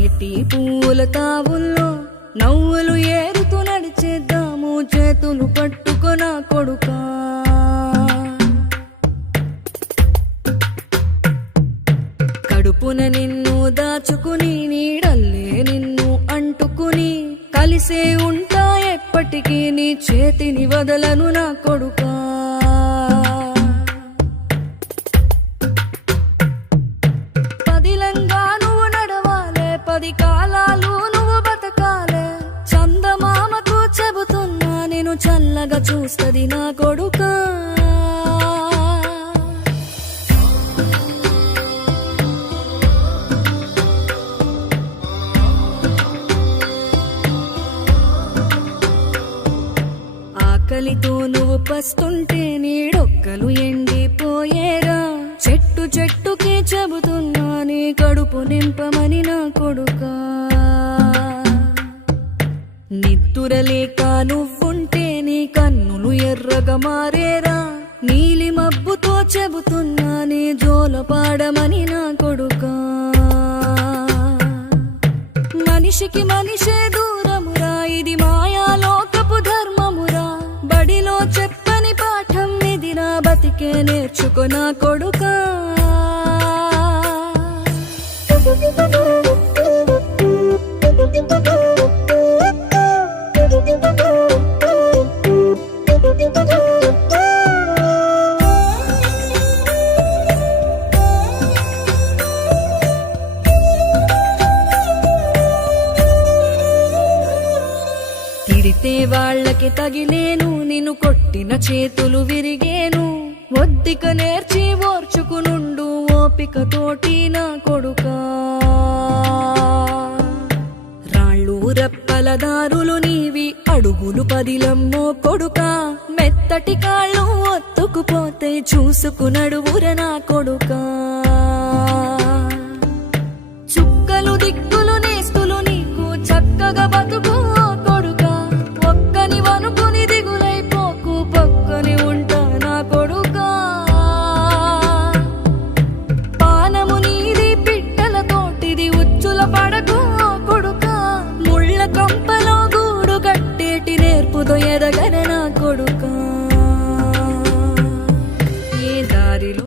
పసిటి పూల తావుల్లో నవ్వులు ఏరుతూ నడిచేద్దాము చేతులు పట్టుకొన కొడుకా. కడుపున నిన్ను దాచుకుని నీడల్లే నిన్ను అంటుకుని కలిసే ఉంటా ఎప్పటికీ నీ చేతిని వదలను నా కొడుకా. పదిలంగా నువ్వు నడవాలే, 10 కాలాలు నువ్వు బతకాలే. చందమామకు చెబుతున్నా నేను చల్లగా చూస్తది నా కొడుకా. ఆకలితో నువ్వు పస్తుంటే నీడొక్కలు ఎండిపోయేరా. చెట్టు చెట్టుకే చెబుతున్నా నీ కడుపు నింపమని నా కొడుకా. నిద్దురలేక నువ్వుంటే నీ కన్నులు ఎర్రగా మారేరా. నీలి మబ్బుతో చెబుతున్నా నీ జోల పాడమని నా కొడుకా. మనిషికి మనిషే దూరమురా, ఇది మాయాలోకపు ధర్మమురా. బడిలో చెప్పని పాఠం ఇదిరా, బతికే నేర్చుకో నా కొడుకా. తిడితే వాళ్ళకి తగిలేను, నిన్ను కొట్టిన చేతులు విరిగేను. ఒద్దిక నేర్చి ఓర్చుకునుండు ఓపిక తోటి నా కొడుకా. రాళ్ళు రప్పల దారులు నీవి, అడుగులు 10లమ్మో కొడుకా. మెత్తటి కాళ్ళు ఒత్తుకుపోతే చూసుకునడువుర నా కొడుకా. చుక్కలు దిక్కులు నేస్తులు నీకు చక్కగా బతుకు కొడుకా. ఒక్కని వనుకుని దిగులైపోకు, పక్కని ఉంట